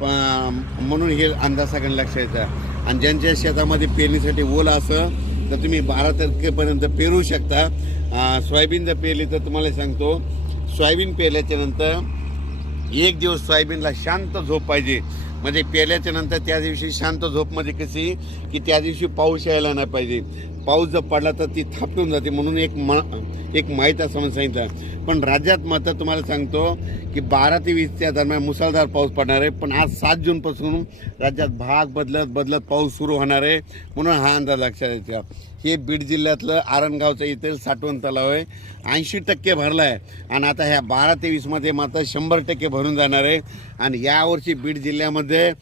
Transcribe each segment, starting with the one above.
प- म्हणून हे अंदाज सगळ्यांना लक्षात येतं आणि ज्यांच्या शेतामध्ये पेरणीसाठी ओला असं तर तुम्ही बारा तारखेपर्यंत पेरू शकता. सोयाबीन जर पेरली तर तुम्हाला सांगतो सोयाबीन पेरल्याच्या नंतर एक दिवस सोयाबीनला शांत झोप पाहिजे. म्हणजे पेल्याच्या नंतर त्या दिवशी शांत झोप म्हणजे कशी की त्या दिवशी पाऊस यायला नाही पाहिजे. पाऊस जर पडला तर ती थापटून जाते म्हणून एक म एक माहीत असं म्हणून सांगितलं. पण राज्यात मात्र तुम्हाला सांगतो की बारा ते वीसच्या दरम्यान मुसळधार पाऊस पडणार आहे. पण आज सात जूनपासून राज्यात भाग बदलत बदलत पाऊस सुरू होणार आहे म्हणून हा अंदाज लक्षात येतो हे बीड जिल्ह्यातलं आरणगावचं इथेल साठवण तलाव आहे. ऐंशी टक्के भरला आहे आणि आता ह्या बारा ते वीसमध्ये मात्र शंभर टक्के भरून जाणार आहे. आणि यावर्षी बीड जिल्ह्यामध्ये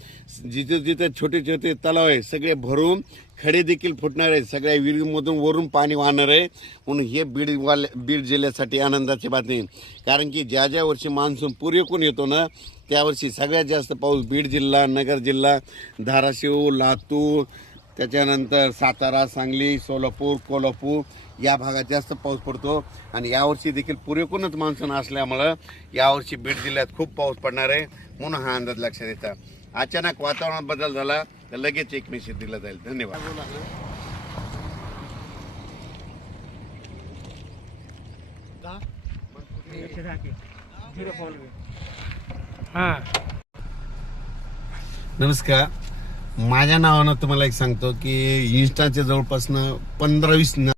जिथे जिथे छोटे छोटे तलाव आहे सगळे भरून खडे देखील फुटणार आहेत. सगळ्या विहिरीमधून वरून पाणी वाहणार आहे. म्हणून हे बीडवाले बीड जिल्ह्यासाठी आनंदाची बातमी कारण की ज्या ज्या वर्षी मान्सून पुरेकून येतो ना त्यावर्षी सगळ्यात जास्त पाऊस बीड जिल्हा नगर जिल्हा धाराशिव लातूर त्याच्यानंतर सातारा सांगली सोलापूर कोल्हापूर या भागात जास्त पाऊस पडतो. आणि यावर्षी देखील पुरेकूनच मान्सून असल्यामुळं यावर्षी बीड जिल्ह्यात खूप पाऊस पडणार आहे. म्हणून हा अंदाज लक्षात येतात अचानक वातावरणात बदल झाला. तर लगेच एक मेसेज दिला जाईल. धन्यवाद. हा. नमस्कार. माझ्या नावानं तुम्हाला एक सांगतो की इन्स्टाच्या जवळपासनं पंधरा वीस न